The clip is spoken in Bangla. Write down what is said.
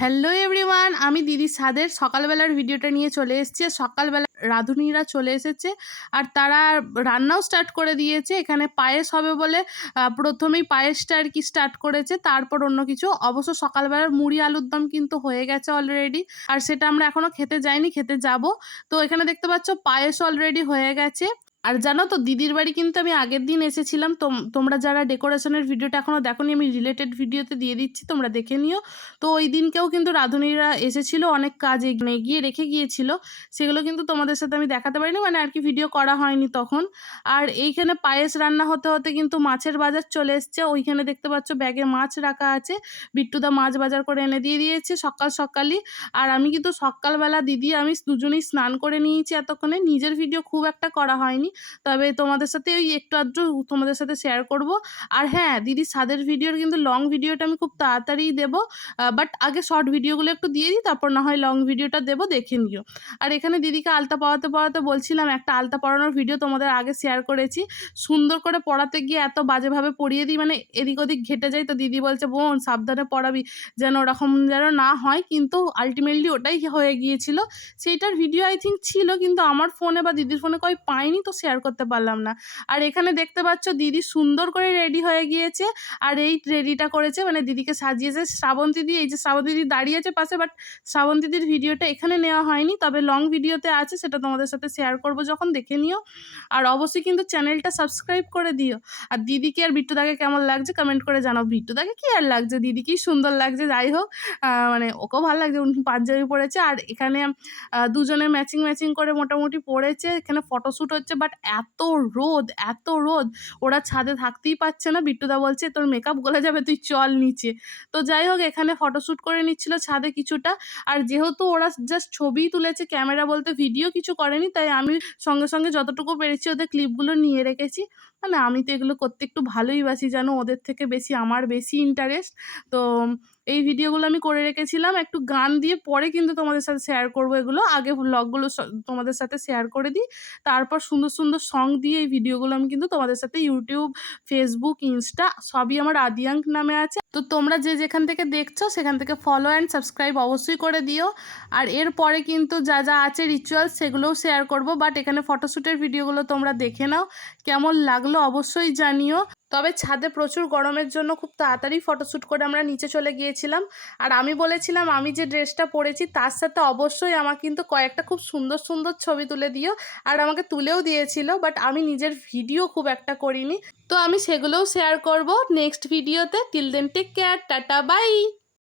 হ্যালো এভরিওয়ান, আমি দিদি ছাদের সকালবেলার ভিডিওটা নিয়ে চলে এসেছি। সকালবেলা রাঁধুনিরা চলে এসেছে আর তারা রান্নাও স্টার্ট করে দিয়েছে। এখানে পায়েস হবে বলে প্রথমেই পায়েসটা আর কি স্টার্ট করেছে, তারপর অন্য কিছু। অবশ্য সকালবেলার মুড়ি আলুর দম কিন্তু হয়ে গেছে অলরেডি, আর সেটা আমরা এখনো খেতে যাইনি, খেতে যাব। তো এখানে দেখতে পাচ্ছ পায়েস অলরেডি হয়ে গেছে। আর জানো তো, দিদির বাড়ি কিন্তু আমি আগের দিন এসেছিলাম। তোমরা যারা ডেকোরেশনের ভিডিওটা এখনো দেখোনি, আমি রিলেটেড ভিডিওতে দিয়ে দিচ্ছি, তোমরা দেখে নিও। তো ওই দিনকেও কিন্তু রাঁধুনিরা এসেছিল, অনেক কাজ এগিয়ে রেখে গিয়েছিল, সেগুলো কিন্তু তোমাদের সাথে আমি দেখাতে পারিনি, মানে আর কি ভিডিও করা হয়নি তখন। আর এইখানে পায়েস রান্না হতে হতে কিন্তু মাছের বাজার চলে এসছে। ওইখানে দেখতে পাচ্ছ ব্যাগে মাছ রাখা আছে, বিট্টুদা মাছ বাজার করে এনে দিয়ে দিয়েছে সকাল সকালই। আর আমি কিন্তু সকালবেলা দিদি আমি দুজনেই স্নান করে নিয়েছি এতক্ষণে। নিজের ভিডিও খুব একটা করা হয়নি, তবে তোমাদের সাথে ওই একটু আধটু তোমাদের সাথে শেয়ার করব। আর হ্যাঁ, দিদি ছাদের ভিডিওর কিন্তু লং ভিডিওটা আমি খুব তাড়াতাড়ি দেবো, বাট আগে শর্ট ভিডিওগুলো একটু দিয়ে দিই, তারপর না হয় লং ভিডিওটা দেবো, দেখে নিও। আর এখানে দিদিকে আলতা পরাতে পরাতে বলছিলাম, একটা আলতা পরানোর ভিডিও তোমাদের আগে শেয়ার করেছি। সুন্দর করে পরাতে গিয়ে এত বাজেভাবে পরিয়ে দিই, মানে এদিক ওদিক ঘেটে যায়। তো দিদি বলছে, বোন সাবধানে পরাবি, যেন ওরকম যেন না হয়। কিন্তু আলটিমেটলি ওটাই হয়ে গিয়েছিল। সেইটার ভিডিও আই থিঙ্ক ছিল, কিন্তু আমার ফোনে বা দিদির ফোনে কই পাইনি, তো শেয়ার করতে পারলাম না। আর এখানে দেখতে পাচ্ছ দিদি সুন্দর করে রেডি হয়ে গিয়েছে। আর এই রেডিটা করেছে, মানে দিদিকে সাজিয়েছে শ্রাবন্তী দি। এই যে শ্রাবন্তী দি দাঁড়িয়ে আছে পাশে, বাট শ্রাবন্তী দির ভিডিওটা এখানে নেওয়া হয়নি, তবে লং ভিডিওতে আছে, সেটা তোমাদের সাথে শেয়ার করব যখন, দেখে নিও। আর অবশ্যই কিন্তু চ্যানেলটা সাবস্ক্রাইব করে দিও। আর দিদিকে আর বিট্টুদাকে কেমন লাগছে কমেন্ট করে জানাও। বিট্টুদাকে কি আর লাগছে, দিদিকেই সুন্দর লাগছে। যাই হোক, মানে ওকেও ভালো লাগছে, উনি পাঞ্জাবি পরেছে। আর এখানে দুজনে ম্যাচিং ম্যাচিং করে মোটামুটি পড়েছে। এখানে ফটোশ্যুট হচ্ছে, বাট এত রোদ, এত রোদ, ওরা ছাদে থাকতেই পারছে না। বিট্টুদা বলছে তোর মেকআপ গলে যাবে, তুই চল নিচে। তো যাই হোক, এখানে ফটোশ্যুট করে নিচ্ছিল ছাদে কিছুটা। আর যেহেতু ওরা জাস্ট ছবি তুলেছে, ক্যামেরা বলতে ভিডিও কিছু করেনি, তাই আমি সঙ্গে সঙ্গে যতটুকু পেরেছি ওদের ক্লিপগুলো নিয়ে রেখেছি। মানে আমি তো এগুলো করতে একটু ভালোই বাসি জানো, ওদের থেকে বেশি আমার বেশি ইন্টারেস্ট। তো এই ভিডিওগুলো আমি করে রেখেছিলাম একটু গান দিয়ে, পরে কিন্তু তোমাদের সাথে শেয়ার করব এগুলো। আগে ব্লগগুলো তোমাদের সাথে শেয়ার করে দিই, তারপর সুন্দর সুন্দর সং দিয়ে এই ভিডিওগুলো আমি কিন্তু তোমাদের সাথে ইউটিউব, ফেসবুক, ইনস্টা সবই আমার আদিয়াঙ্ক নামে আছে। তো তোমরা যে যেখান থেকে দেখছো সেখান থেকে ফলো অ্যান্ড সাবস্ক্রাইব অবশ্যই করে দিও। আর এরপরে কিন্তু যা যা আছে রিচুয়ালস সেগুলোও শেয়ার করব, বাট এখানে ফটোশ্যুটের ভিডিওগুলো তোমরা দেখে নাও, কেমন লাগলো অবশ্যই জানিও। তবে ছাদে প্রচুর গরমের জন্য খুব তাড়াতাড়ি ফটোশ্যুট করে আমরা নিচে চলে গিয়েছিলাম। আর আমি বলেছিলাম আমি যে ড্রেসটা পরেছি তার সাথে অবশ্যই আমার কিন্তু কয়েকটা খুব সুন্দর সুন্দর ছবি তুলে দিও। আর আমাকে তুলেও দিয়েছিল, বাট আমি নিজের ভিডিও খুব একটা করিনি, তো আমি সেগুলোও শেয়ার করব নেক্সট ভিডিওতে। Till then take care, tata, by.